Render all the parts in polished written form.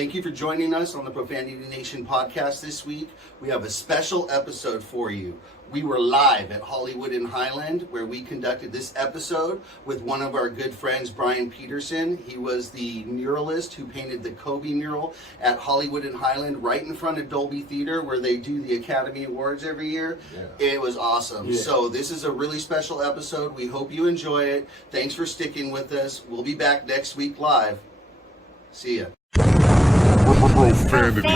Thank you for joining us on the Profanity Nation podcast this week. We have a special episode for you. We were live at Hollywood in Highland, where we conducted this episode with one of our good friends, Bryant Peterson. He was the muralist who painted the Kobe mural at Hollywood in Highland, right in front of Dolby Theater, where they do the Academy Awards every year. Yeah. It was awesome. Yeah. So this is a really special episode. We hope you enjoy it. Thanks for sticking with us. We'll be back next week live. See ya. Profanity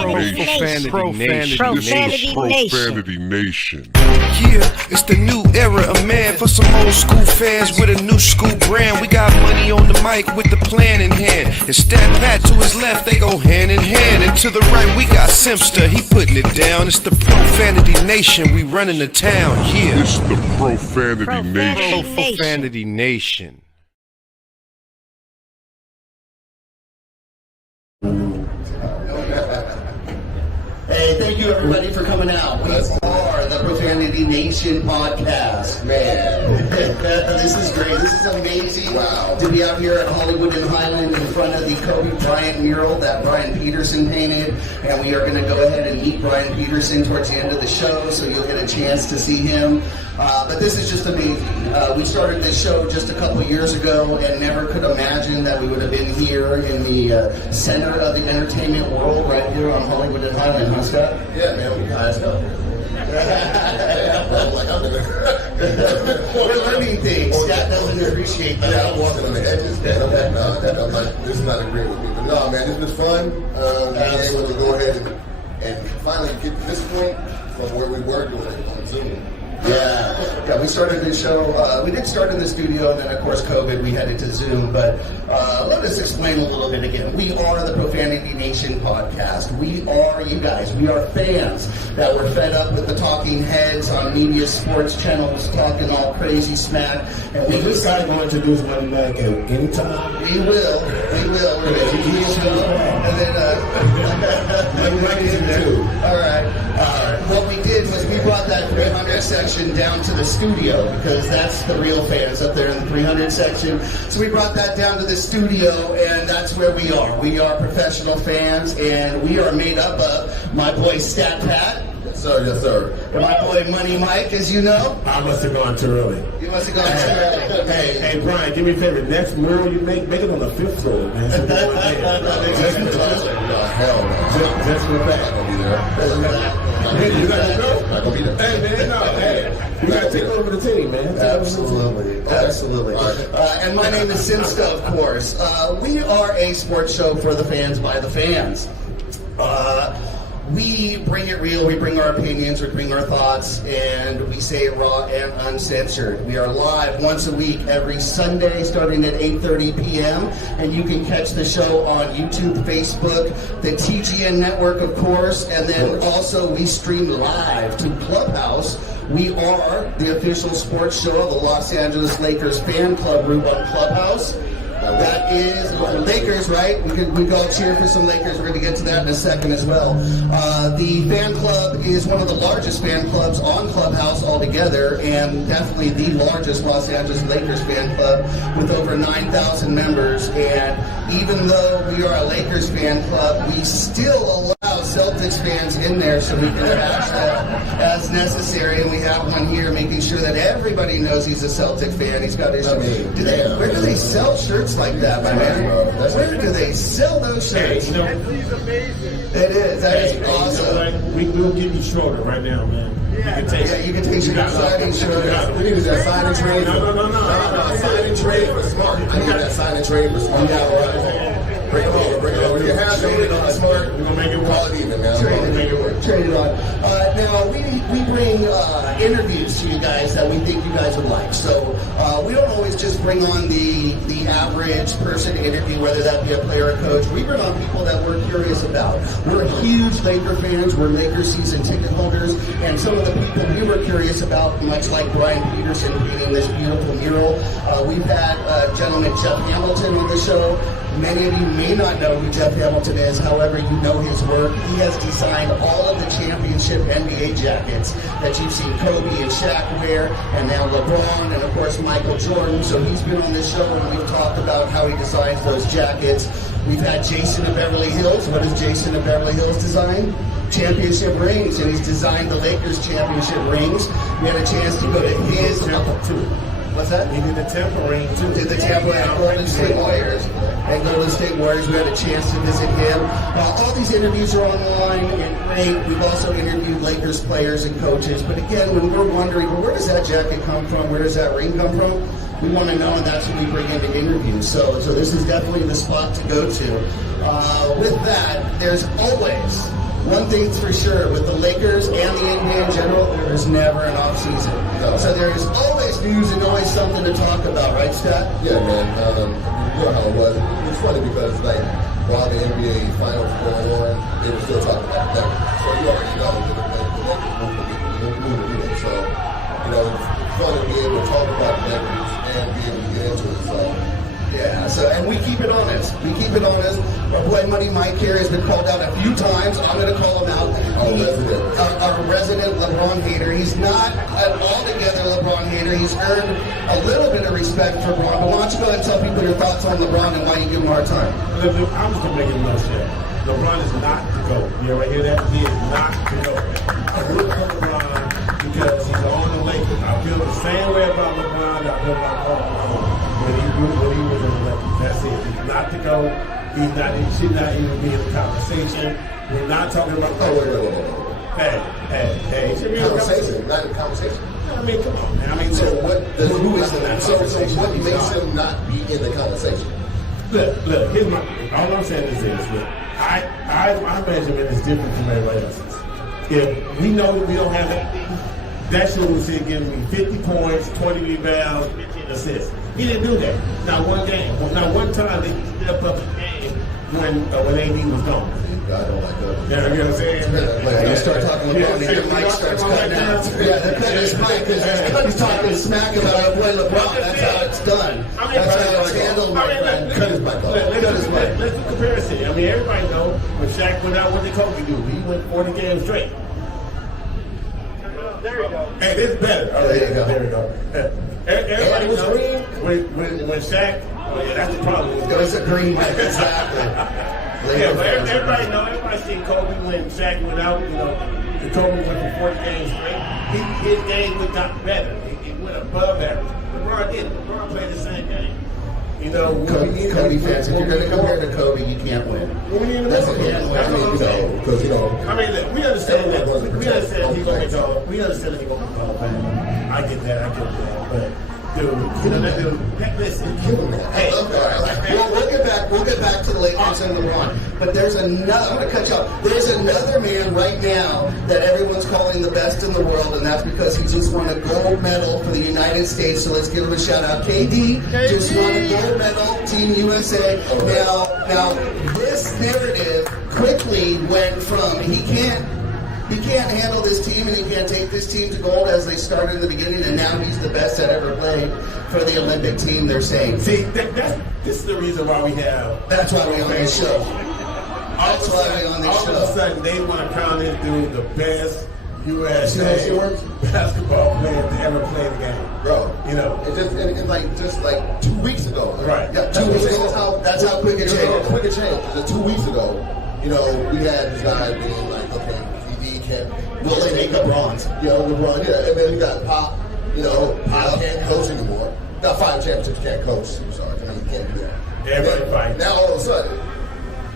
Nation. Yeah, it's the new era of man for some old school fans with a new school brand. We got money on the mic with the plan in hand. And Stat Pat to his left, they go hand in hand. And to the right, we got Simpster, he putting it down. It's the Profanity Nation, we running the town. Yeah, it's the Profanity Nation. Profanity Nation. Hey, thank you everybody for coming out. We are the Profanity Nation podcast. Man, this is great. This is amazing. Wow. To be out here at Hollywood in Highland in front of the Kobe Bryant mural that Bryant Peterson painted. And we are going to go ahead and meet Bryant Peterson towards the end of the show, so you'll get a chance to see him. But this is just amazing. We started this show just a couple years ago and never could imagine that we would have been here in the center of the entertainment world right here on Hollywood and Highland, huh, Scott? Yeah, man, we guys know. We're learning things. Scott doesn't appreciate that. Yeah, I'm walking on the edges, man. I'm like, this is not agreeing with me. But no, man, this was fun. Being able to go ahead and finally get to this point from where we were doing it on Zoom. Yeah, we started this show, we did start in the studio, and then of course COVID, we headed to Zoom, but let us explain a little bit again. We are the Profanity Nation podcast. We are you guys. We are fans that were fed up with the talking heads on media sports channels talking all crazy smack. And we decided to introduce one back at any time. We will. We're going to introduce him. And then, all right. What we did was we brought that 300 section down to the studio, because that's the real fans up there in the 300 section. So we brought that down to the studio, and that's where we are. We are professional fans, and we are made up of my boy Stat Pat. Yes, sir. Yes, sir. And my boy Money Mike, as you know. I must have gone too early. You must have gone too early. Hey, Brian, do me a favor. Next mural you make it on the 5th floor, man. So hell no. Just for that. I'm gonna be there. Hey, you got to go. I'm gonna be there. Hey, man, no. Hey, you got to take over the team, man. Absolutely. And my name is Simpster, of course. We are a sports show for the fans by the fans. We bring it real, we bring our opinions, we bring our thoughts, and we say it raw and uncensored. We are live once a week, every Sunday, starting at 8:30 p.m., and you can catch the show on YouTube, Facebook, the TGN network, of course, and then also we stream live to Clubhouse. We are the official sports show of the Los Angeles Lakers fan club group on Clubhouse. That is Lakers, right? We can all cheer for some Lakers. We're going to get to that in a second as well. The fan club is one of the largest fan clubs on Clubhouse altogether, and definitely the largest Los Angeles Lakers fan club with over 9,000 members. And even though we are a Lakers fan club, we still allow Celtics fans in there, so we can attach that as necessary. And we have one here making sure that everybody knows he's a Celtic fan. He's got his. Where do they sell shirts like that, my man? Where do they sell those shirts? Hey, it is. That is awesome. We'll give you shorter right now, man. You can take your signing shirt. We need that sign and trade. No. Sign and trade for Smart. I need that sign and trade for Smart. Bring it over. You have it on Smart. We're gonna make it call it even, man. Trade it on. Now we bring interviews to you guys that we think you guys would like. So we don't always just bring on the average person to interview, whether that be a player or coach. We bring on people that we're curious about. We're huge Laker fans. We're Lakers season ticket holders, and some of the people we were curious about, much like Bryant Peterson painting this beautiful mural. We've had gentleman Jeff Hamilton on the show. Many of you may not know who Jeff Hamilton is, however, you know his work. He has designed all of the championship NBA jackets that you've seen Kobe and Shaq wear, and now LeBron, and of course Michael Jordan. So he's been on this show and we've talked about how he designs those jackets. We've had Jason of Beverly Hills. What does Jason of Beverly Hills design? Championship rings, and he's designed the Lakers championship rings. We had a chance to go to his. What's that? He did the Tampa ring too. Did the Tampa and Golden State Warriors. And Golden State Warriors, we had a chance to visit him. All these interviews are online and great. We've also interviewed Lakers players and coaches. But again, when we're wondering, well, where does that jacket come from? Where does that ring come from? We want to know, and that's what we bring into interviews. So this is definitely the spot to go to. With that, there's always one thing's for sure, with the Lakers and the NBA in general, there's never an off season. So there's always news and always something to talk about, right, Scott? Yeah, man. You know how it was. It's funny because, like, while the NBA finals were going on, they were still talking about the Lakers. So you already know that the Lakers moving it. So, you know, it's fun to be able to talk about the Lakers and be able to get into it. So. Yeah, and we keep it honest. Our boy Money Mike here has been called out a few times. I'm going to call him out. Our resident LeBron hater. He's not an altogether LeBron hater. He's earned a little bit of respect for LeBron. But why don't you go ahead and tell people your thoughts on LeBron and why you give him a hard time? I'm just going to make it no shit. LeBron is not the GOAT. You ever hear that? He is not the GOAT. I root for LeBron because he's on the Lakers. I feel the same way about LeBron that I feel about Parron. When he was in the Lakers, that's it. He's not the GOAT. He should not even be in the conversation. We're not talking about. Hey. It should be conversation, not a conversation. I mean, come on, man. I mean, so what does who is in that conversation? So what makes him not be in the conversation? Look. Here's all I'm saying is this. Look, my measurement is different from everybody else's. If we know that we don't have that should we see giving me 50 points, 20 rebounds, 15 assists. He didn't do that. Not one game. Not one time did he step up a game when AD was gone. I don't like that. Yeah, you know what I'm saying? Like, you start talking about it, your mic starts cutting out. Yeah, they're cutting his mic because he's talking smack about our boy LeBron. That's how it's done. That's how it's handled, my friend. Cut his mic off. Let's do comparison. I mean, everybody knows when Shaq went out, what did Kobe do? He went 40 games straight. There you go. Hey, it's better. There we go. Everybody knows when Shaq, that's the problem. It was a green mic, exactly. Yeah, but everybody knows, everybody seen Kobe when Shaq went out, you know, the Kobe went for 40 games straight. His game would got better. He went above average. LeBron didn't. LeBron played the same game. You know, Kobe fans, if you're going to compare to Kobe, you can't win. That's what I'm saying. Because, you know, I mean, look, we understand that. We understand he's going to go. We understand that he's going to go back. I get that. But, dude, you know that dude. Listen, hey, we'll get back to the Lakers and LeBron. But there's another. I'm going to cut you off. There's another man right now that everyone's calling the best in the world, and that's because he just won a gold medal for the United States. So let's give him a shout out. KD just won a gold medal, Team USA. Now this narrative quickly went from he can't handle this team and he can't take this team to gold as they started in the beginning, and now he's the best that ever played for the Olympic team, they're saying. See, this is the reason why we have. That's why we're on this show. That's why we're on this show. All of a sudden, they want to crown this dude the best USA basketball player to ever play the game. Bro, you know. Just like 2 weeks ago. Right. Yeah, 2 weeks ago. That's how quick it changed. Quick it changed. Just 2 weeks ago, you know, we had this guy being like, okay, will they make a bronze? You know, LeBron, yeah. And then you got Pop, you know, Pop can't coach anymore. Got 5 championships, can't coach. I'm sorry, I mean, you can't do that. Everybody fight. Now all of a sudden,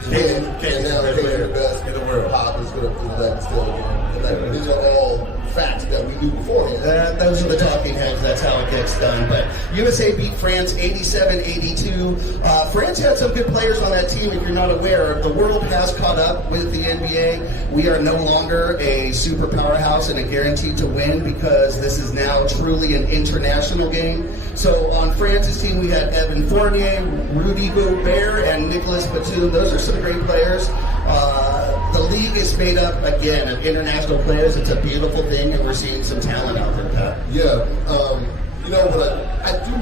and now the best in the world. Pop is going to let still again. And these are all facts that we knew beforehand. Those are the talking heads. That's how it gets done. But USA beat France 87-82. France had some good players on that team. If you're not aware, the world has caught up with the NBA. We are no longer a super powerhouse and a guaranteed to win because this is now truly an international game. So on France's team, we had Evan Fournier, Rudy Gobert, and Nicolas Batum. Those are some great players. The league is made up, again, of international players. It's a beautiful thing, and we're seeing some talent out there, Pat. Yeah. You know, but I do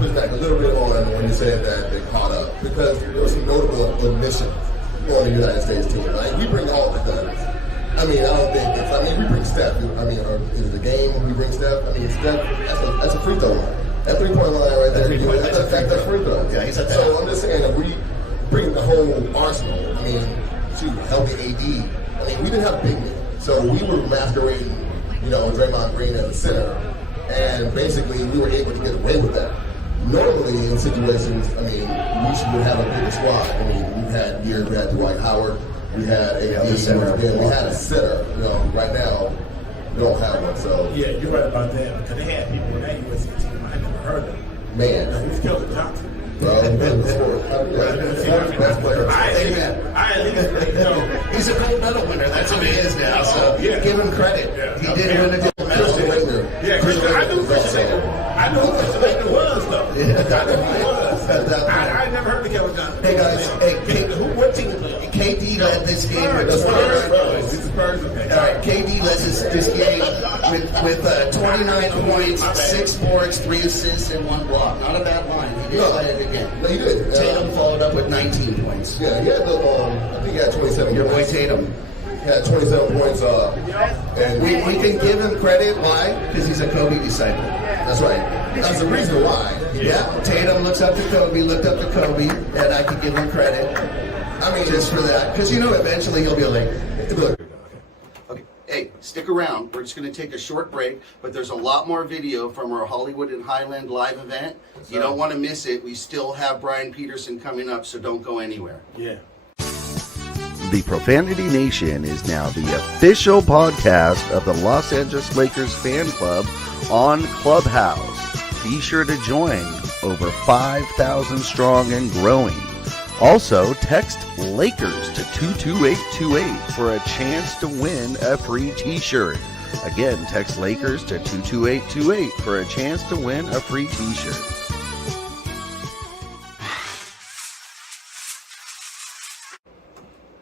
push back a little bit on when you said that they caught up, because there was some notable omissions on the United States team. Like, we bring all the guns. I mean, I don't think it's, I mean, we bring Steph. I mean, is it the game when we bring Steph? I mean, Steph, that's a free throw line. That 3-point line right there, that's free throw. Yeah, he's at that. So I'm just saying that we bringing the whole arsenal. I mean, shoot, helping AD. I mean, we didn't have big men, so we were masquerading, Draymond Green as a center, and basically we were able to get away with that. Normally, in situations, I mean, we should have a bigger squad. I mean, we've had years, we had Dwight Howard, we had AD, we had a center. Right now, we don't have one. So yeah, you're right about that, because they had people in that USC team I never heard of. Man, Who's Kelvin Johnson? Best player. He's a gold medal winner. That's what he is now. So give him credit. He did win a gold medal. I knew Christian Laettner was, though. I knew he was. I never heard of Kelvin Johnson. Hey guys, what team? KD led this game with Spurs. All right, KD led this game with 29 points, 6 boards, 3 assists, and 1 block. Not a bad line. He did play it again. No, he did. Tatum followed up with 19 points. Yeah, he had I think he had 27 Your boy points. Tatum. He had 27 points. And We can give him credit. Why? Because he's a Kobe disciple. that's right. That's the reason why. Yeah, Tatum looks up to Kobe, looked up to Kobe, and I could give him credit. I mean, just for that. Because eventually he'll be a Laker. Look, Okay, hey, stick around. We're just going to take a short break, but there's a lot more video from our Hollywood and Highland live event. You don't want to miss it. We still have Brian Peterson coming up, so don't go anywhere. Yeah. The Profanity Nation is now the official podcast of the Los Angeles Lakers fan club on Clubhouse. Be sure to join, over 5,000 strong and growing. Also, text Lakers to 22828 for a chance to win a free t-shirt. Again, text Lakers to 22828 for a chance to win a free t-shirt.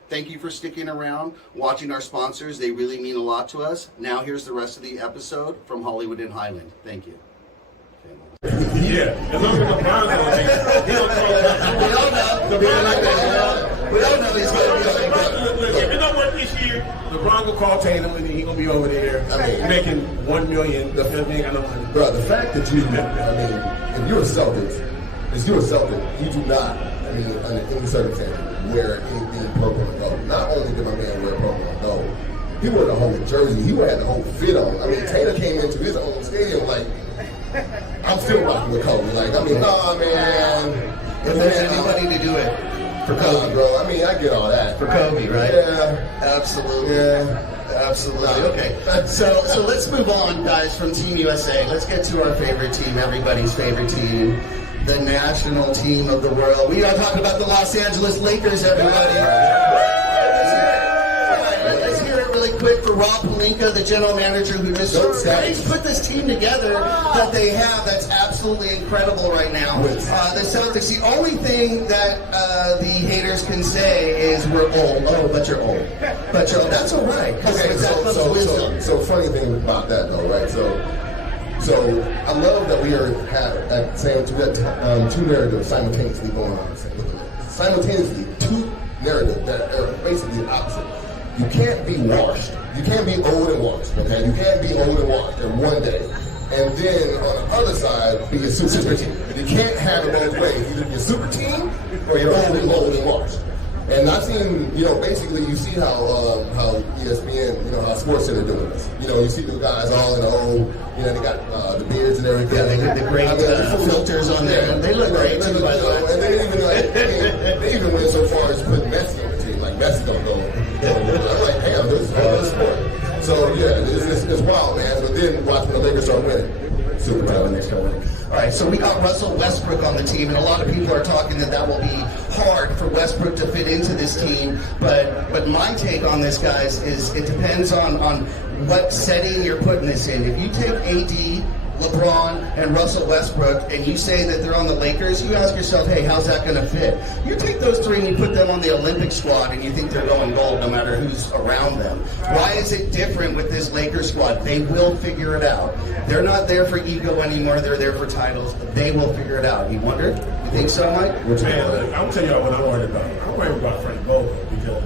Thank you for sticking around, watching our sponsors. They really mean a lot to us. Now here's the rest of the episode from Hollywood and Highland. Thank you. Yeah. As long as LeBron's on there, he don't throw that. We all know he's going to be Look, if it don't work this year, LeBron will call Tatum and he's going to be over there making $1 million. The ain't got no money. bro, the fact that if you're a Celtic, you do not, under any circumstance, wear anything purple and gold. Not only did my man wear purple and gold, he wore the whole jersey. He had the whole fit on. Taylor came into his own stadium like, I'm still rocking with Kobe. Nah, man. If there's anybody to do it, For Kobe, bro. I get all that. For Kobe, right? Yeah. Absolutely. Yeah. Absolutely. Okay. So let's move on, guys, from Team USA. Let's get to our favorite team, everybody's favorite team, the national team of the world. We are talking about the Los Angeles Lakers, everybody. Let's hear it really quick for Rob Pelinka, the general manager, who just put this team together that they have. That's absolutely incredible right now. The Celtics, the only thing that the haters can say is we're old. Oh, but you're old. But you're old. That's all right. Okay, so funny thing about that, though, right? So I love that we have at the same two narratives simultaneously going on. Simultaneously, two narratives that are basically opposite. You can't be washed. You can't be old and washed, okay? You can't be old and washed in one day. And then on the other side, be a super team. You can't have it both ways. Either be a super team or you're old and washed. And I've seen, basically you see how ESPN, how Sports Center doing this. You see the guys all in the old, they got the beards and everything. Yeah, they got the great filters on there. They look great too, by the way. And they even went so far as putting Messi on the team. Like Messi don't go. I'm like, damn, this is a sport. So yeah, it's wild, man. But then watching the Lakers start winning, super proud next couple weeks. All right, so we got Russell Westbrook on the team, and a lot of people are talking that will be hard for Westbrook to fit into this team. But my take on this, guys, is it depends on what setting you're putting this in. If you take AD, LeBron, and Russell Westbrook, and you say that they're on the Lakers, you ask yourself, hey, how's that going to fit? You take those three and you put them on the Olympic squad, and you think they're going gold no matter who's around them. Why is it different with this Lakers squad? They will figure it out. They're not there for ego anymore. They're there for titles. They will figure it out. You wonder? You think so, Mike? Man, look, I'm going to tell y'all what I'm worried about. I'm worried about Frank Vogel because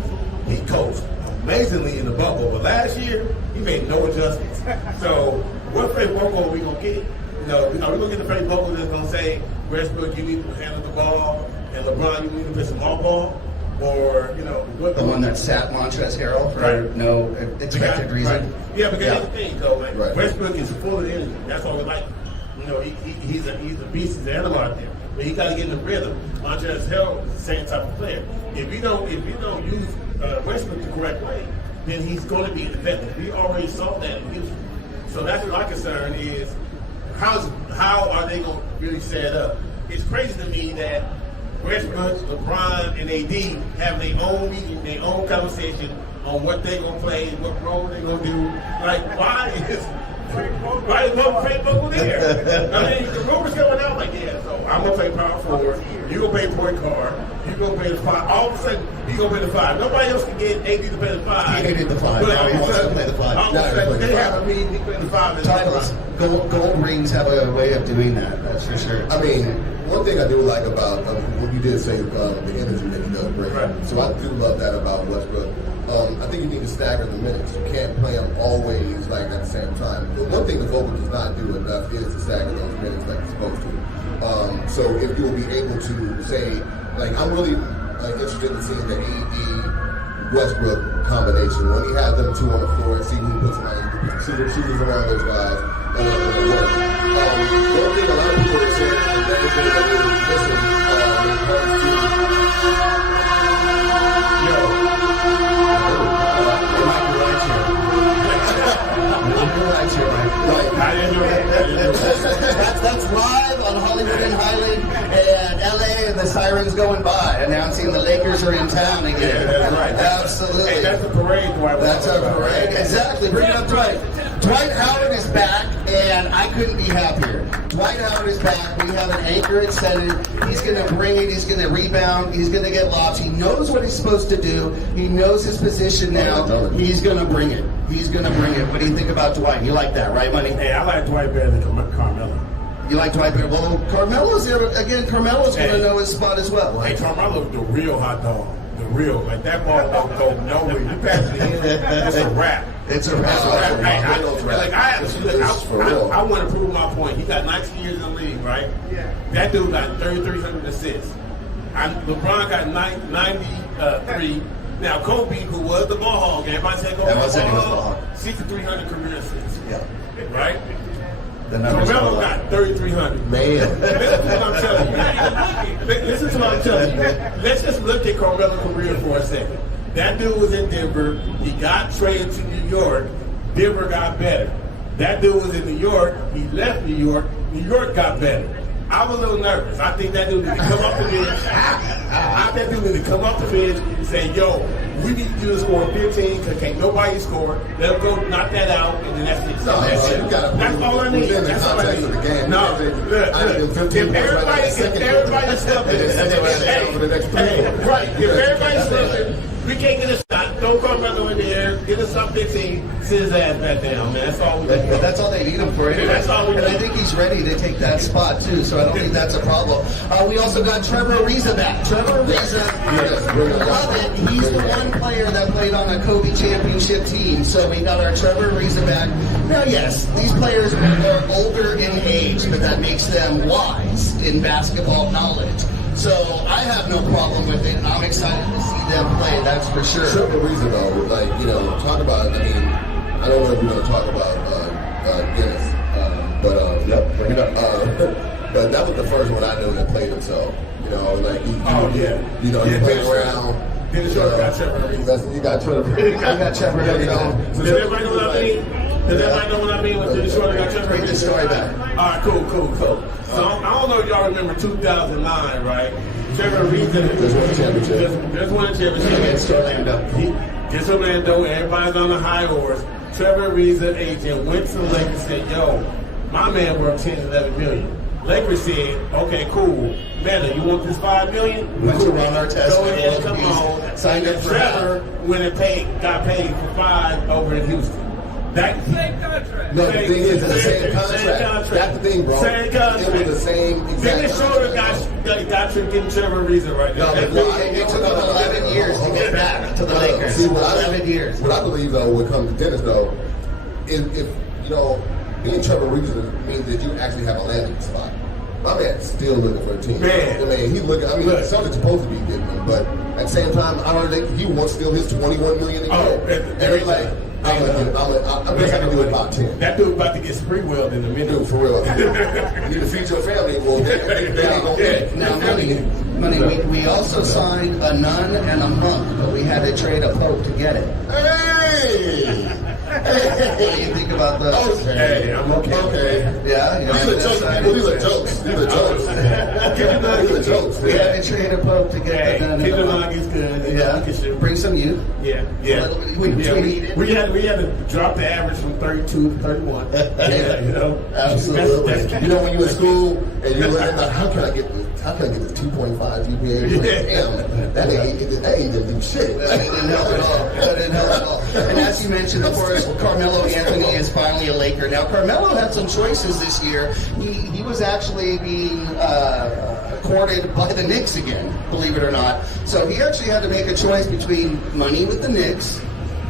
he coached amazingly in the bubble, but last year, he made no adjustments. So, what Frank Vogel are we going to get? Are we going to get the Frank Vogel that's going to say, Westbrook, you need to handle the ball, and LeBron, you need to play some ball, or what The one that sat Montrezl Harrell for no expected reason. Right. Yeah, but that's the thing, though. Like, Right. Westbrook is full of energy. That's why we like. He's a beast. He's an animal out there. But he got to get in the rhythm. Montrezl Harrell is the same type of player. If you don't use Westbrook the correct way, then he's going to be ineffective. We already saw that in Houston. So that's my concern is how are they going to really set it up? It's crazy to me that Westbrook, LeBron, and AD have their own meeting, their own conversation on what they're going to play, what role they're going to do. Like, why is no Frank Vogel there? I mean, the rumors going out like, so I'm going to play power forward, you're going to play point guard, you're going to play the 5. All of a sudden, you're going to play the 5. Nobody else can get AD to play the 5. He hated the 5. But Now he wants to play the 5. All of a sudden, they have a meeting, he play the 5. Titles. Gold rings have a way of doing that. That's for sure. I mean, one thing I do like about what you did say, the energy that he does bring. Right. So I do love that about Westbrook. I think you need to stagger the minutes. You can't play them always like at the same time. But one thing the Vogel does not do enough is to stagger those minutes like he's supposed to. So if you will be able to say, like, I'm really interested in seeing the AD Westbrook combination when he has them two on the floor and see who puts them on, see the shooters around those guys. And work. One thing a lot of people are saying is that it's going to be missing when it comes to That's live on Hollywood and Highland and LA, and the sirens going by announcing the Lakers are in town again. Yeah, that's right. Absolutely. Hey, that's the parade, Dwight. That's our parade. Exactly. Bring it up, Dwight. Dwight Howard is back, and I couldn't be happier. Dwight Howard is back. We have an anchor at center. He's going to bring it. He's going to rebound. He's going to get lobs. He knows what he's supposed to do. He knows his position now. He's going to bring it. He's going to bring it. What do you think about Dwight? You like that, right, Money? Hey, I like Dwight better than Carmelo. You like Dwight better? Well, Carmelo's there. Again, Carmelo's going to know his spot as well. Hey, Carmelo's the real hot dog. The real. Like, that ball don't go nowhere. You pass it in, it's a wrap. It's a wrap. I want to prove my point. He got 19 years in the league, right? Yeah. That dude got 3,300 assists. LeBron got 93. Now, Kobe, who was the ball hog, everybody said Kobe was the ball hog, 6,300 career assists. Yeah. Right? Carmelo got 3,300. man. Listen to what I'm telling you. Listen to what I'm telling you. Let's just look at Carmelo's career for a second. That dude was in Denver. He got traded to New York. Denver got better. That dude was in New York. He left New York. New York got better. I was a little nervous. I think that dude need to come off the bench. And say, yo, we need you to score 15 because can't nobody score. Let him go knock that out, and then that's it. That's all I need. That's all I need. No, if everybody's slipping, if everybody's slipping, we can't get a shot. Don't Carmelo in there. Get us up 15. Sit his ass back down, man. That's all we need. That's all they need him for. Anyway. That's all we need. And I think he's ready to take that spot, too, so I don't think that's a problem. We also got Trevor Ariza back. Trevor Ariza, love it. He's the one player that played on a Kobe championship team, so we got our Trevor Ariza back. Now, yes, these players are older in age, but that makes them wise in basketball knowledge. So I have no problem with it, and I'm excited to see them play, that's for sure. Trevor Ariza, though, talk about, I mean, I don't know if we're going to talk about Dennis, but bring it up. But that was the first one I knew that played himself. He played around. Dennis got Trevor Ariza. You got Trevor. I got Trevor Ariza. Does everybody know what I mean? Does everybody know what I mean when Dennis got Trevor Ariza? Bring the story back. All right, cool. So I don't know if y'all remember 2009, right? Trevor Ariza Just won a championship. Just won a championship Against Orlando. Against Orlando, everybody's on the high horse. Trevor Ariza agent went to the Lakers and said, yo, my man worth 10 to 11 million. Lakers said, okay, cool. Man, you want this $5 million? Went to Ron Artest. Go ahead, come on. Signed up for Trevor got paid for $5 over in Houston. Same contract. No, the thing is, it's the same contract. That's the thing, bro. Same contract. It was the same exact Dennis Schroeder got you getting Trevor Ariza right now. It took him 11 years to get back to the Lakers. See, 11 years. What I believe, though, when it comes to Dennis, though, if being Trevor Ariza means that you actually have a landing spot. My man's still looking for a team. Man. I mean, he's looking. I mean, the Celtics supposed to be getting him, but at the same time, I heard that he wants still his $21 million a year. And he's like, I'm gonna do about 10. That dude about to get spring weld in a minute. Dude, for real. You need to feed your family. Well, they ain't gonna eat. Now, money. We also signed a nun and a monk, but we had to trade a pope to get it. Hey! What do you think about those? Hey, I'm okay. Okay. Yeah, you know, These are jokes, people. These are jokes. These are jokes. We had to trade a pope to get the nun and Keep the the monk. log is good. Yeah, bring some youth. Yeah. We had to drop the average from 32 to 31. Yeah, you know. Absolutely. You know, when you're in school and you're looking at how can I get the 2.5 GPA? Damn, that ain't gonna do shit. That didn't help at all. And as you mentioned, of course, Carmelo Anthony is finally a Laker. Now, Carmelo had some choices this year. He was actually being courted by the Knicks again, believe it or not. So he actually had to make a choice between money with the Knicks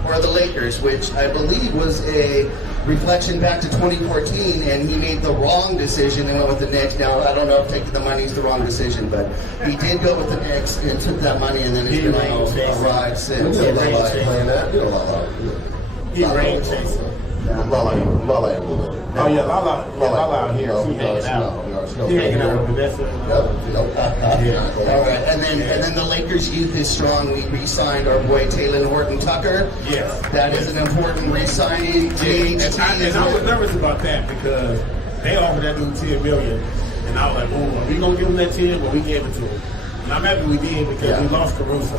or the Lakers, which I believe was a reflection back to 2014, and he made the wrong decision and went with the Knicks. Now, I don't know if taking the money is the wrong decision, but he did go with the Knicks and took that money, and then it's been on a ride since. You know, playing that. You know, He rain chasing. Lala ain't moving. Oh yeah, Lala out here. She hanging out. She hanging out with Vanessa. All right, and then the Lakers youth is strong. We re-signed our boy Taylor Horton-Tucker. Yes. That is an important re-signing. And I was nervous about that because they offered that dude $10 million, and I was like, "Oh, are we gonna give him that 10?" But we gave it to him, and I'm happy we did because we lost Caruso.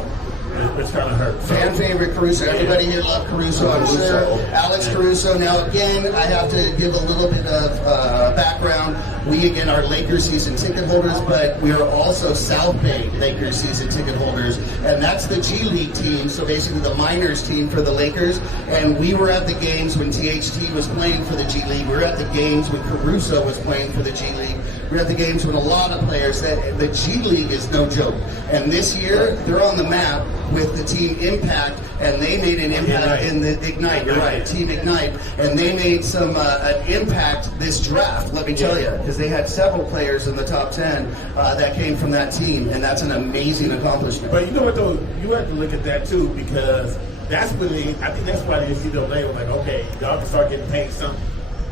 It's kind of hurt. Fan favorite Caruso. Everybody here loved Caruso, I'm sure. Alex Caruso. Now, again, I have to give a little bit of background. We, again, are Lakers season ticket holders, but we are also South Bay Lakers season ticket holders, and that's the G League team, so basically the minors team for the Lakers. And we were at the games when THT was playing for the G League. We were at the games when Caruso was playing for the G League. We were at the games when a lot of players said the G League is no joke. And this year, they're on the map with the team Impact, and they made an impact in the Ignite. You're right, Team Ignite, and they made some an impact this draft. Let me tell you, because they had several players in the top 10 that came from that team, and that's an amazing accomplishment. But you know what though, you have to look at that too because that's really, I think that's why the NCAA was like, okay, y'all can start getting paid something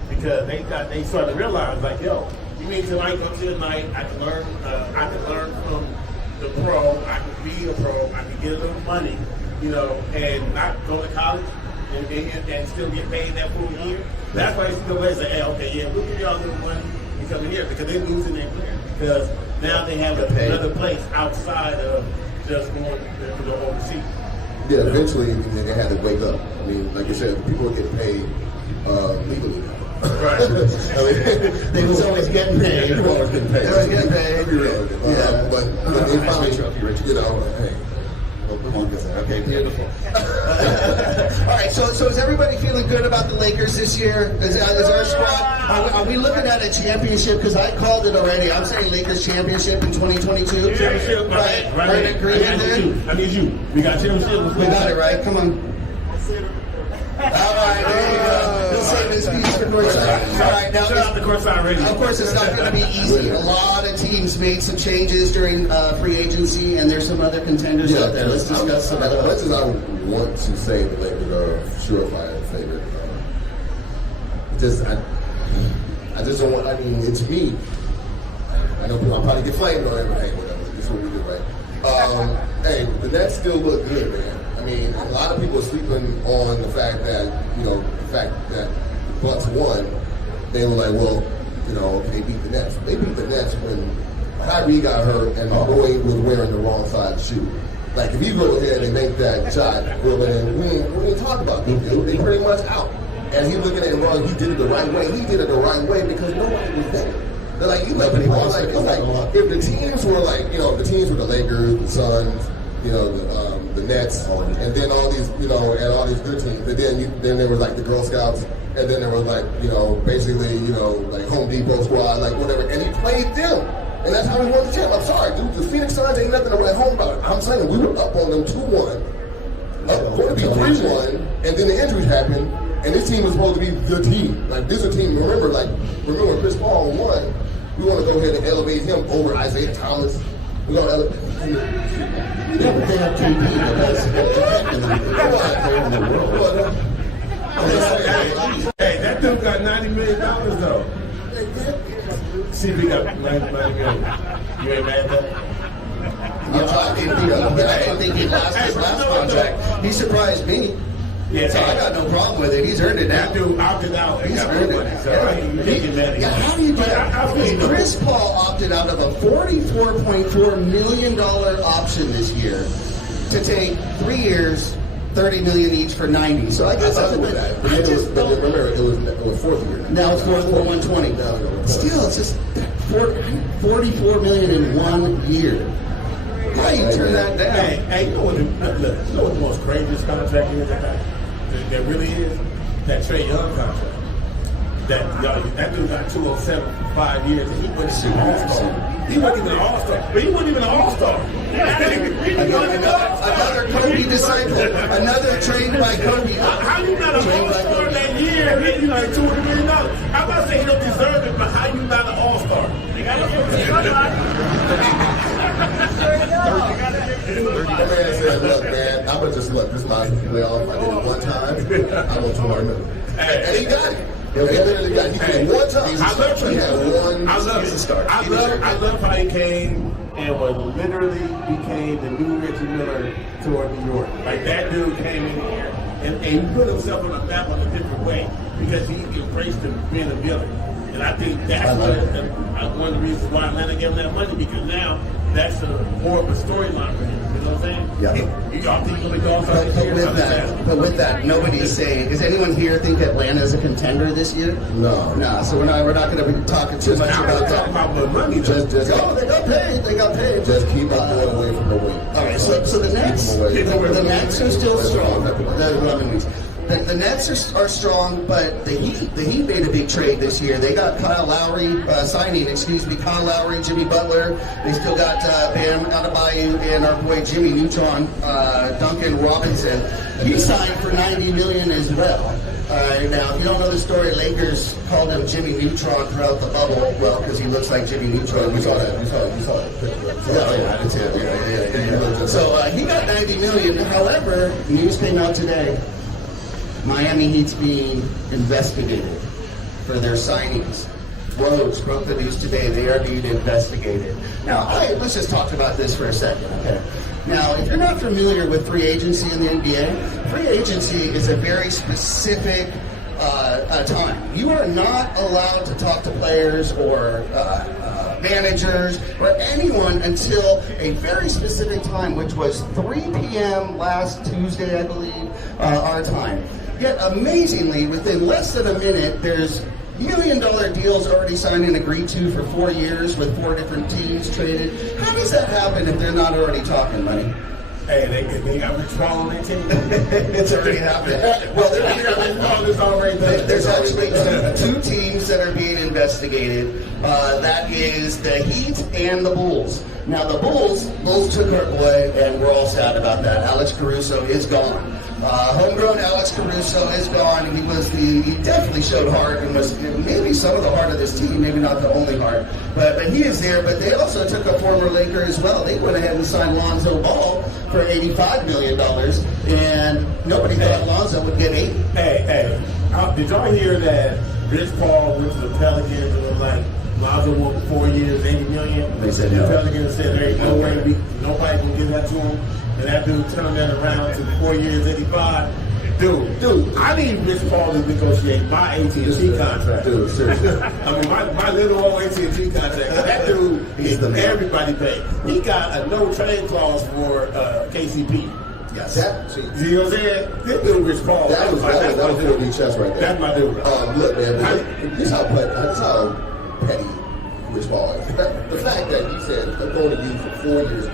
because they started to realize like, yo, you mean tonight go to the night, I can learn from the pro, I can be a pro, I can get a little money, you know, and not go to college and still get paid that full year. That's why NCAA say, hey, okay, yeah, we'll give y'all a little money to come in here because they're losing their player because now they have another place outside of just going to the overseas. Yeah, eventually they had to wake up. I mean, like you said, people are getting paid legally now. Right. I mean, They was always getting paid. They were always getting paid. They always getting paid. Yeah. But they finally, you know, hey. Okay, beautiful. All right, so is everybody feeling good about the Lakers this year? Is our squad? Are we looking at a championship? Because I called it already. I'm saying Lakers championship in 2022. Championship, right. Right. Agreement there. I need you. We got championship. We got it right. Come on. All right, there you go. Let's save this piece for courtside. All right, now shout out to courtside radio. of course, it's not going to be easy. A lot of teams made some changes during free agency, and there's some other contenders out there. Let's discuss some of As much those. as I want to say the Lakers are surefire favorite, I just don't want. I mean, it's me. I know people. I'll probably get flamed on it. Hey, whatever. This is what we do, right? Hey, the Nets still look good, man. I mean, a lot of people are sleeping on the fact that, you know, the Bucks won. They were like, well, you know, they beat the Nets. They beat the Nets when Kyrie got hurt and the boy was wearing the wrong side shoe. Like, if you go ahead and make that shot, well, then we ain't talk about them. They pretty much out. And he's looking at it wrong. He did it the right way. He did it the right way because nobody was there. They're like, you look at it, if the teams were like, you know, the teams were the Lakers, the Suns, you know, the Nets, and then all these, you know, and all these good teams. And then there was like the Girl Scouts, and then there was like, you know, basically, you know, like Home Depot squad, like whatever. And he played them, and that's how he won the champ. I'm sorry, dude. The Phoenix Suns ain't nothing to write home about. I'm saying we were up on them 2-1, up going to be 3-1, and then the injuries happened, and this team was supposed to be the team. Like this is a team. Remember when Chris Paul won. We want to go ahead and elevate him over Isaiah Thomas. We're going to elevate. Yeah, but they have KP, the best player in the world. Hey, that dude got $90 million though. See, we got $90 million. You ain't mad at that? I think he lost his last contract. He surprised me. Yeah, So I got no problem with it. He's earned it now. that dude opted out. He's earned it. Yeah, how do you do that? Chris Paul opted out of a $44.4 million option this year to take 3 years, $30 million each for 90. So I guess that's with that. But remember, it was fourth year. now it's fourth for 120. Still, it's just $44 million in 1 year. Why you turn that down? Hey, you know what the most craziest contract is that really is? That Trae Young contract. That dude got 207 for 5 years, and he wasn't even an all-star. He wasn't even an all-star. But he wasn't even an all-star. Another Kobe disciple. Another trained by Kobe. How you not an all-star that year and you like $200 million? I'm not saying he don't deserve it, but how you not an all-star? They got to give him The man said, look, man, I'm going to just look. This is my playoff. I did it one time. I want $200 million. And he got it. He literally got it. He did it one time. I love how he came and literally became the new Reggie Miller toward New York. Like that dude came in here and he put himself on the map in a different way because he embraced him being a villain. And I think that's one of the reasons why Atlanta gave him that money, because now that's more of a storyline for him. You know what I'm saying? Yeah. Y'all think he'll be gone for this year? But with that, nobody's saying. Does anyone here think Atlanta is a contender this year? No. No. So we're not going to be talking too much about that. About the money. Just They got paid. They got paid. Just keep that boy away from the wing. All right. So the Nets, the Nets are still strong. The Nets are strong, but the Heat made a big trade this year. They got Kyle Lowry, Kyle Lowry, Jimmy Butler. They still got Bam Adebayo and our boy Jimmy Neutron, Duncan Robinson. He signed for $90 million as well. Now, if you don't know the story, Lakers called him Jimmy Neutron throughout the bubble. Well, because he looks like Jimmy Neutron. We saw that. Yeah. So he got $90 million. However, news came out today. Miami Heat's being investigated for their signings. Rose broke the news today. They are being investigated. Now, let's just talk about this for a second, okay? Now, if you're not familiar with free agency in the NBA, free agency is a very specific time. You are not allowed to talk to players or managers or anyone until a very specific time, which was 3 p.m. last Tuesday, I believe, our time. Yet, amazingly, within less than a minute, there's $1 million deals already signed and agreed to for 4 years with 4 different teams traded. How does that happen if they're not already talking money? Hey, they got Rich Paul on their team. It's already happened. Well, there's actually two teams that are being investigated. That is the Heat and the Bulls. Now, the Bulls took our boy, and we're all sad about that. Alex Caruso is gone. Homegrown Alex Caruso is gone, and he definitely showed heart and was maybe some of the heart of this team, maybe not the only heart, but he is there. But they also took a former Laker as well. They went ahead and signed Lonzo Ball for $85 million, and nobody thought Lonzo would get $80. Hey, did y'all hear that Rich Paul went to the Pelicans and was like, Lonzo won 4 years, $80 million? They said no. The Pelicans said there ain't no way nobody can give that to him. And that dude turned that around to 4 years, 85. Dude, I need Rich Paul to negotiate my AT&T contract. Dude, seriously. I mean, my little old AT&T contract. That dude is everybody paid. He got a no-trade clause for KCP. Yes. You know what I'm saying? This dude Rich Paul. That was 4D chess right there. That's my dude. Look, man, this is how petty Rich Paul is. The fact that he said, I'm going to you for 4 years,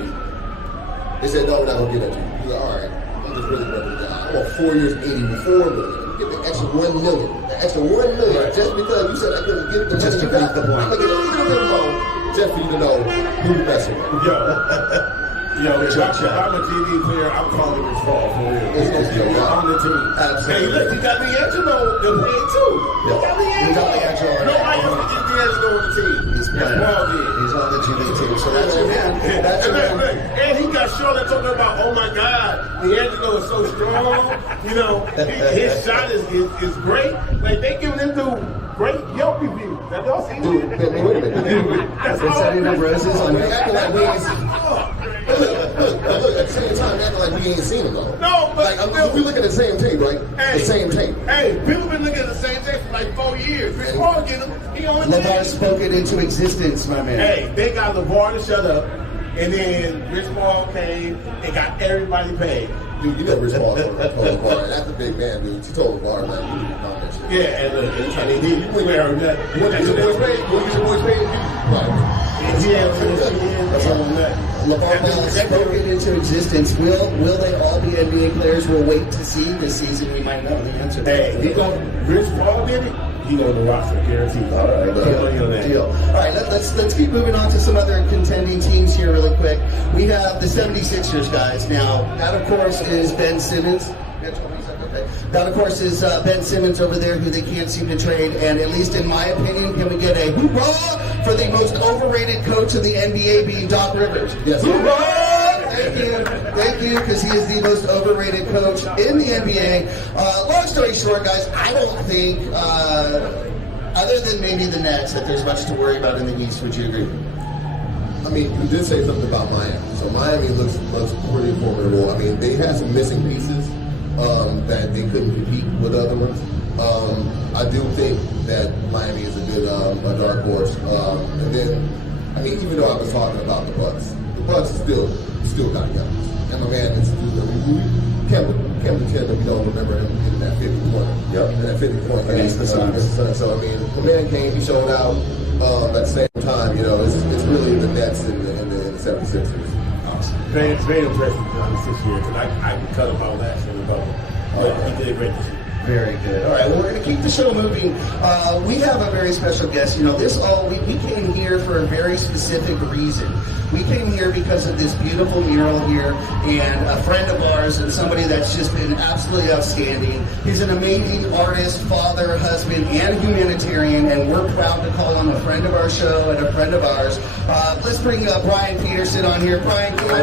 they said, no, we're not going to get at you. He's like, all right, I'm just really going to I want 4 years, $84 million. Give the extra $1 million. The extra $1 million just because you said I couldn't give it to Just to beat the point. I'm going to give it a little just for you to know who you're messing with. Yo. Yo, if I'm a GD player, I'm calling this fall for real. I'm the team. Absolutely. Hey, look, you got D'Angelo to play too. You got D'Angelo. Nobody else can get D'Angelo on the team. He's playing. He's on the GD team, so that's your man. That's your man. Look, and he got Charlotte talking about, oh my God, D'Angelo is so strong. You know, his shot is great. Like, they giving him the great Yelp reviews. Have y'all seen it? Wait a minute. They're setting up roses on They acting like we ain't seen Look, at the same time, acting like we ain't seen him though. No, but like, we look at the same tape, right? Hey, the same tape. Hey, people been looking at the same tape for like 4 years. Chris Paul get him. He on the LeVar team. spoke it into existence, my man. Hey, they got LeVar to shut up, and then Rich Paul came and got everybody paid. Dude, you never respond to LeVar. That's a big man, dude. You told LeVar, like, you need to calm that shit. Yeah, and he wear that. You want to get your boys paid? You want to get your boys paid? Right. LeVar Ball spoke it into existence. Will they all be NBA players? We'll wait to see. This season we might know the answer. Hey, Rich Paul did it. He know the roster, guaranteed. All right, deal. All right, let's keep moving on to some other contending teams here really quick. We have the 76ers, guys. Now, that, of course, is Ben Simmons. That, of course, is Ben Simmons over there, who they can't seem to trade. And at least in my opinion, can we get a hoorah for the most overrated coach of the NBA being Doc Rivers? Yes. Hoorah! Thank you, because he is the most overrated coach in the NBA. Long story short, guys, I don't think, other than maybe the Nets, that there's much to worry about in the East. Would you agree? I mean, you did say something about Miami. So Miami looks pretty formidable. I mean, they had some missing pieces that they couldn't compete with other ones. I do think that Miami is a good a dark horse. And then, I mean, even though I was talking about the Bucks still got young. And my man is can't pretend that we don't remember him in that 50 point. Yep. In that 50 point Against the Suns. So I mean, the man came, he showed out. At the same time, you know, it's really the Nets and the 76ers. Very impressive this year, because I can cut him out last year in the bubble. But he did great this year. Very good. All right, well, we're going to keep the show moving. We have a very special guest. You know, we came here for a very specific reason. We came here because of this beautiful mural here and a friend of ours and somebody that's just been absolutely outstanding. He's an amazing artist, father, husband, and humanitarian, and we're proud to call him a friend of our show and a friend of ours. Let's bring Bryant Peterson on here. Bryant, come on.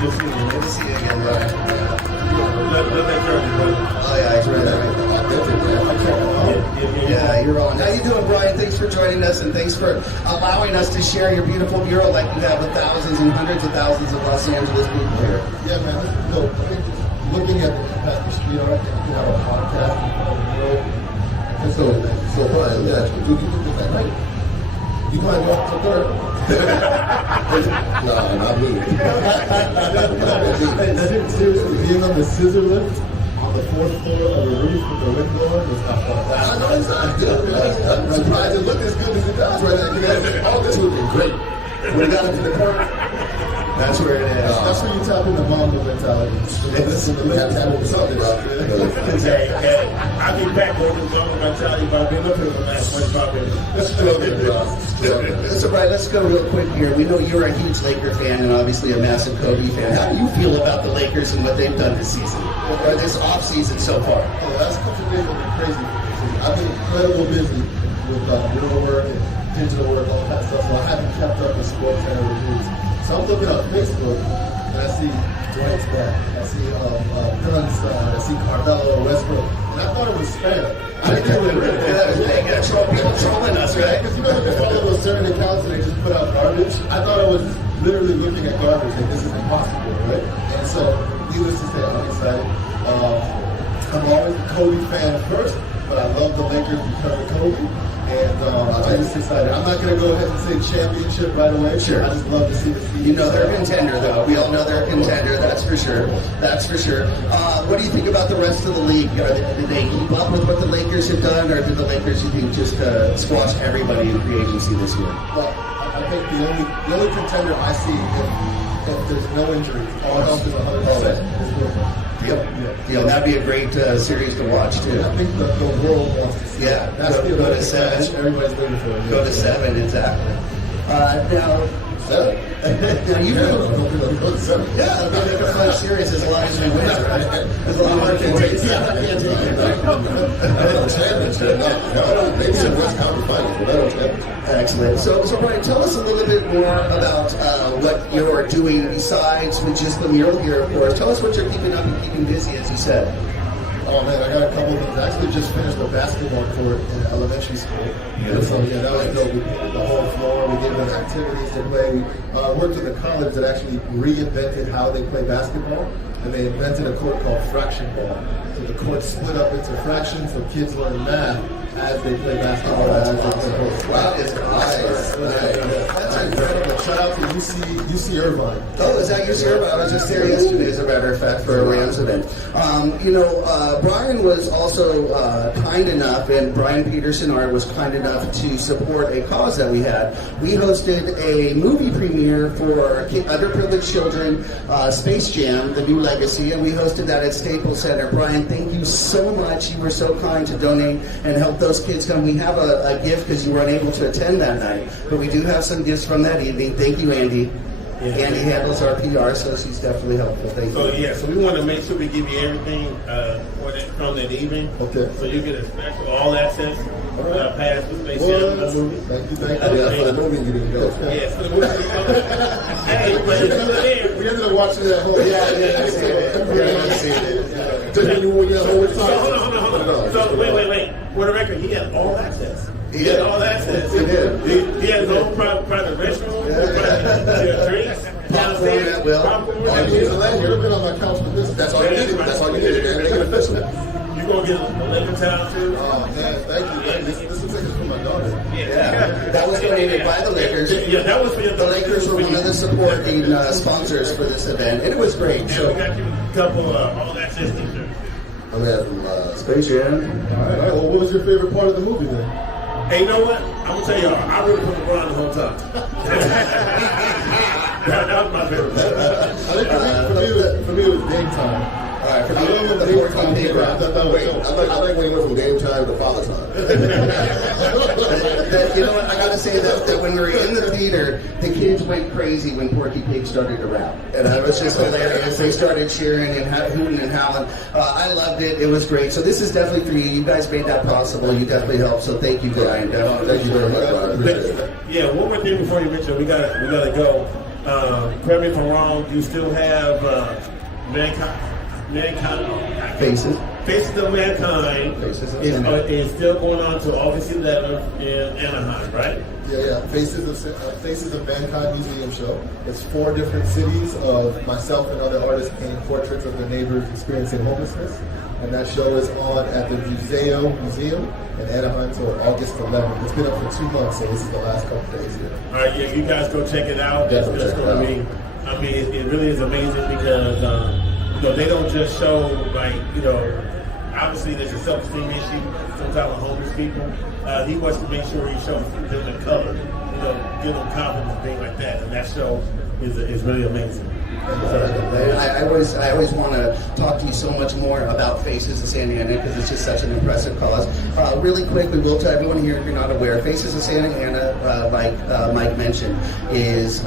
Good to see you again, Brian. Let that jersey, brother. Oh, yeah, it's right there. Yeah, you're on. How you doing, Brian? Thanks for joining us, and thanks for allowing us to share your beautiful mural like you have with thousands and hundreds of thousands of Los Angeles people here. Yeah, man. No, looking at the you have a podcast on the mural. And so Brian, yeah, you look at that, right? You climbed up to third. No, not me. Seriously, being on the scissor lift on the 4th floor of a roof with the window on was not fun. I know it's not good. I'm surprised it looked as good as it does right now. All this would be great. When it got into the court, That's where it is. That's where you tap in the Mamba mentality. we have to have something, bro. Hey, I'll be back with the Mamba mentality about being up here the last 25 minutes. Let's do it, So, Brian, let's go real quick here. We know you're a huge Laker fan and obviously a massive Kobe fan. How do you feel about the Lakers and what they've done this season, or this off-season so far? The last couple of days have been crazy. I've been incredibly busy with mural work and digital work, all that stuff, so I haven't kept up with sports and reviews. So I'm looking at Facebook, and I see Bryant's back. I see Dunn's I see Carmelo, Westbrook, and I thought it was spam. I didn't know it really was. People trolling us, right? Because you know when you follow those certain accounts and they just put out garbage, I thought I was literally looking at garbage and this is impossible, right? And so, needless to say, I'm excited. I'm always a Kobe fan first, but I love the Lakers because of Kobe. And I'm just excited. I'm not going to go ahead and say championship right away. Sure. I just love to see the team. You know they're a contender, though. We all know they're a contender. That's for sure. That's for sure. What do you think about the rest of the league? Did they keep up with what the Lakers have done, or did the Lakers, you think, just squash everybody in free agency this year? Well, I think the only contender I see if there's no injury, all health is 100%, is Brooklyn. Deal. That'd be a great series to watch too. I think the world wants to see. Yeah, That's go the to 7. Everybody's waiting for it. Go to 7, exactly. Now, now you've Go to 7. yeah, I mean, it's a fun series as long as we win, right? As long as we can take it. Yeah, I can't take it. They said West Conference Finals, but I don't championship. Excellent. So Brian, tell us a little bit more about what you're doing besides with just the mural here, of course. Tell us what you're keeping up and keeping busy, as you said. Oh man, I got a couple of things. I actually just finished a basketball court in elementary school. So yeah, that was dope. We did the whole floor. We gave them activities to play. We worked with a college that actually reinvented how they play basketball. And they invented a court called fraction ball. So the court split up into fractions so kids learn math as they play basketball. Wow, it's nice. That's incredible. Shout out to UC Irvine. Oh, is that UC Irvine? I was just there yesterday, as a matter of fact, for a Rams event. Brian was also kind enough, and Brian Peterson was kind enough to support a cause that we had. We hosted a movie premiere for underprivileged children, Space Jam, The New Legacy, and we hosted that at Staples Center. Brian, thank you so much. You were so kind to donate and help those kids come. We have a gift because you were unable to attend that night, but we do have some gifts from that evening. Thank you, Andy. Yeah. Andy handles our PR, so she's definitely helpful. Thank you. So we want to make sure we give you everything from that evening. Okay. So you get a special all access pass for Space Jam movie. Thank you. For the movie, you didn't go. Yeah, for the movie. Hey, but if you were there, We ended up watching that whole. Hold on. So wait. For the record, he had all access. He had all access. He had his own private restroom, private drinks. Popcorn at will. You've been on my couch with this. That's all you did. That's all you did. Make it official. You gonna get a Laker towel too? Oh man, thank you. This is tickets for my daughter. Yeah, that was donated by the Lakers. Yeah, that was for your. The Lakers were one of the supporting sponsors for this event, and it was great. So we got you a couple all access t-shirts. I'm having Space Jam. All right. Well, what was your favorite part of the movie then? Hey, you know what? I'm gonna tell y'all, I rooted for LeBron the whole time. that was my favorite part. I think for me it was game time. All right, for I love the fourth game time. paper. I like when you went from game time to father time. You know what? I gotta say that when we were in the theater, the kids went crazy when Porky Pig started to rap, and it was just hilarious. They started cheering and hooting and howling. I loved it. It was great. So this is definitely for you. You guys made that possible. You definitely helped. So thank you, Brian. Thank you very much. I appreciate it. Yeah, one more thing before you mention, we gotta go. Correct me if I'm wrong. You still have mankind. Faces of Mankind is still going on to August 11th in Anaheim, right? Yeah. Faces of Mankind Museum Show. It's 4 different cities of myself and other artists painting portraits of the neighbors experiencing homelessness. And that show is on at the Museo Museum in Anaheim until August 11th. It's been up for 2 months, so this is the last couple days here. All right, yeah, you guys go check it out. Yeah, It's going to be, I mean, it really is amazing because, they don't just show, obviously there's a self-esteem issue, sometimes with homeless people. He wants to make sure he shows them the color, give them confidence and things like that. And that show is really amazing. I always want to talk to you so much more about Faces of Santa Ana because it's just such an impressive cause. Really quick, we will tell everyone here, if you're not aware, Faces of Santa Ana, like Mike mentioned, is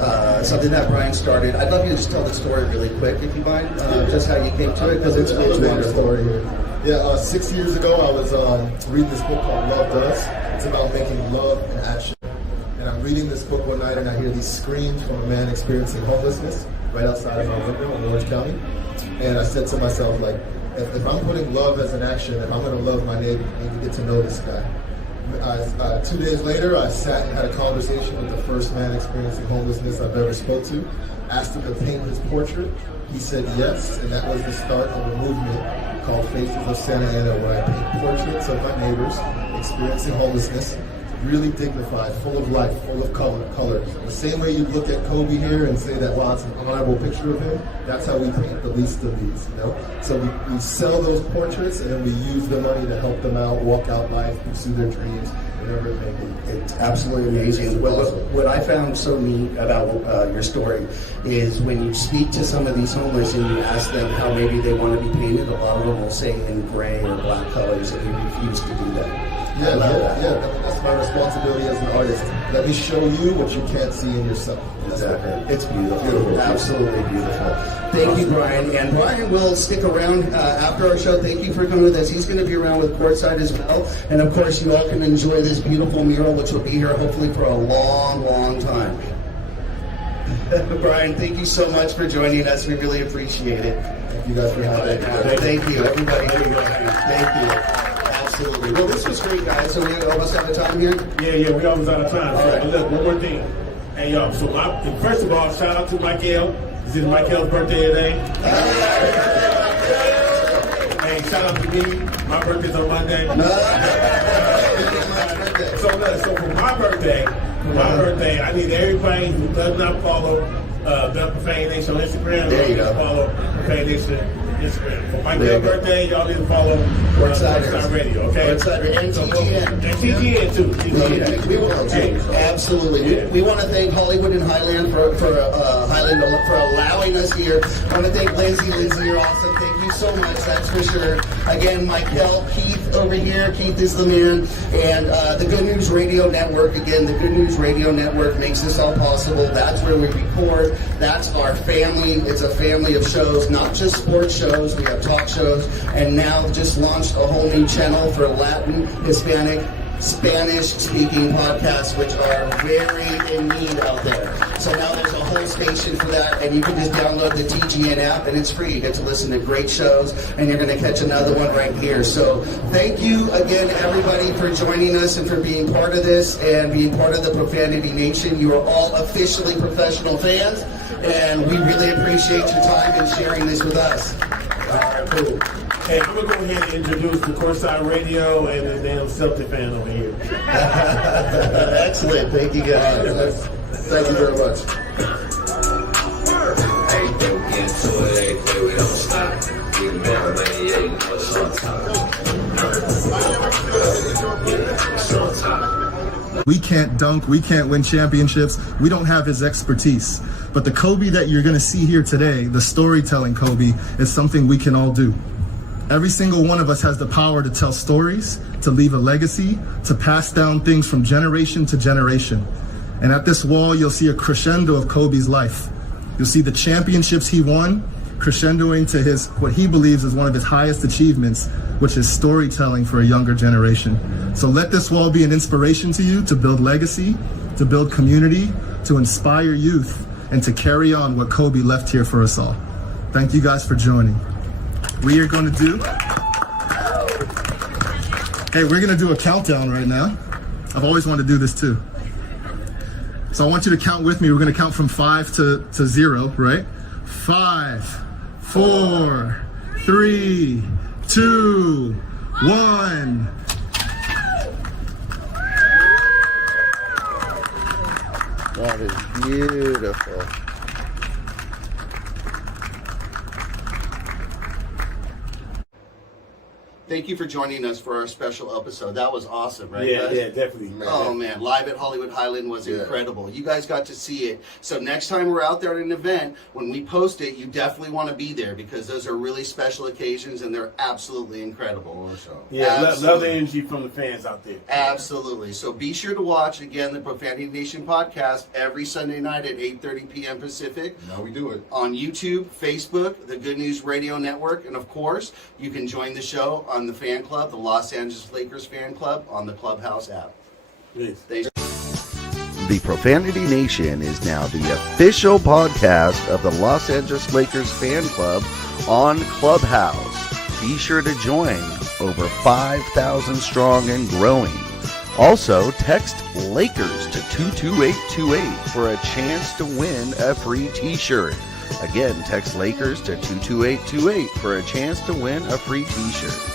something that Brian started. I'd love you to just tell the story really quick, if you mind, just how you came to it, because it's wonderful. Yeah, 6 years ago, I was reading this book called Love Does. It's about making love an action. And I'm reading this book one night, and I hear these screams from a man experiencing homelessness right outside of my window in Orange County. And I said to myself, if I'm putting love as an action, if I'm going to love my neighbor, I need to get to know this guy. 2 days later, I sat and had a conversation with the first man experiencing homelessness I've ever spoke to. Asked him to paint his portrait. He said yes, and that was the start of a movement called Faces of Santa Ana, where I paint portraits of my neighbors experiencing homelessness, really dignified, full of life, full of colors. The same way you look at Kobe here and say that, wow, it's an honorable picture of him, that's how we paint the least of these, So we sell those portraits, and then we use the money to help them out, walk out life, pursue their dreams. whatever it may be. It's absolutely amazing. Well, what I found so neat about your story is when you speak to some of these homeless and you ask them how maybe they want to be painted, a lot of them will say in gray or black colors, and you refuse to do that. Yeah. I mean, that's my responsibility as an artist. Let me show you what you can't see in yourself. Exactly. It's beautiful. Absolutely beautiful. Thank you, Brian. And Brian will stick around after our show. Thank you for coming with us. He's going to be around with Courtside as well. And of course, you all can enjoy this beautiful mural, which will be here hopefully for a long, long time. Brian, thank you so much for joining us. We really appreciate it. Thank you guys for having me. Thank you, everybody. Thank you. Absolutely. Well, this was great, guys. So we almost out of time here? Yeah, we almost out of time. All right. So, look, one more thing. Hey, y'all, so first of all, shout out to Michael. This is Michael's birthday today. Hey, shout out to me. My birthday's on Monday. So for my birthday, I need everybody who does not follow the Profane Nation on Instagram. There you go. Follow Profane Nation Instagram. For Michael's birthday, y'all need to follow Courtside Radio, okay? Courtside and TGN. And TGN too. TGN. We want to, absolutely. Yeah. We want to thank Hollywood and Highland for allowing us here. I want to thank Lindsay. Lindsay, you're awesome. Thank you so much. That's for sure. Again, Michael, Keith over here. Keith is the man. And the Good News Radio Network. Again, the Good News Radio Network makes this all possible. That's where we record. That's our family. It's a family of shows, not just sports shows. We have talk shows, and now just launched a whole new channel for Latin, Hispanic, Spanish-speaking podcasts, which are very in need out there. So now there's a whole station for that, and you can just download the TGN app, and it's free. You get to listen to great shows, and you're going to catch another one right here. So thank you again, everybody, for joining us and for being part of this and being part of the Profanity Nation. You are all officially professional fans, and we really appreciate your time and sharing this with us. All right, cool. Hey, I'm going to go ahead and introduce the Courtside Radio and the damn Celtic fan over here. Excellent. Thank you, guys. Thank you very much. We can't dunk, we can't win championships, we don't have his expertise. But the Kobe that you're gonna see here today, the storytelling Kobe, is something we can all do. Every single one of us has the power to tell stories, to leave a legacy, to pass down things from generation to generation. And at this wall, you'll see a crescendo of Kobe's life. You'll see the championships he won, crescendoing to his what he believes is one of his highest achievements, which is storytelling for a younger generation. So let this wall be an inspiration to you to build legacy, to build community, to inspire youth, and to carry on what Kobe left here for us all. Thank you guys for joining. We are going to do, we're going to do a countdown right now. I've always wanted to do this too. So I want you to count with me. We're going to count from 5 to 0, right? 5, 4, 3, 2, 1. That is beautiful. Thank you for joining us for our special episode. That was awesome, right, Yeah, guys? yeah, definitely. Oh, man. Live at Hollywood Highland was incredible. You guys got to see it. So next time we're out there at an event, when we post it, you definitely want to be there because those are really special occasions and they're absolutely incredible. Yeah, love the energy from the fans out there. Absolutely. So be sure to watch, again, the Profanity Nation podcast every Sunday night at 8:30 p.m. Pacific. Now we do it. On YouTube, Facebook, the Good News Radio Network, and of course, you can join the show on the fan club, the Los Angeles Lakers fan club, on the Clubhouse app. Please. The Profanity Nation is now the official podcast of the Los Angeles Lakers fan club on Clubhouse. Be sure to join, over 5,000 strong and growing. Also, text Lakers to 22828 for a chance to win a free t-shirt. Again, text Lakers to 22828 for a chance to win a free t-shirt.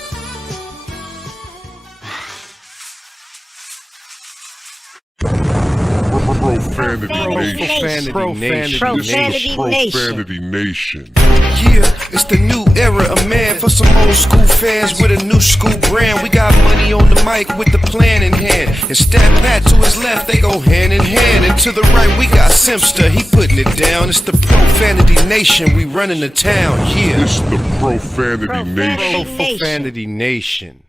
Profanity Nation. Yeah, it's the new era of man for some old school fans with a new school brand. We got money on the mic with the plan in hand. And Stat Pat to his left, they go hand in hand. And to the right, we got Simpster, he putting it down. It's the Profanity Nation, we running the town. Yeah, It's the Profanity Nation. Profanity Nation.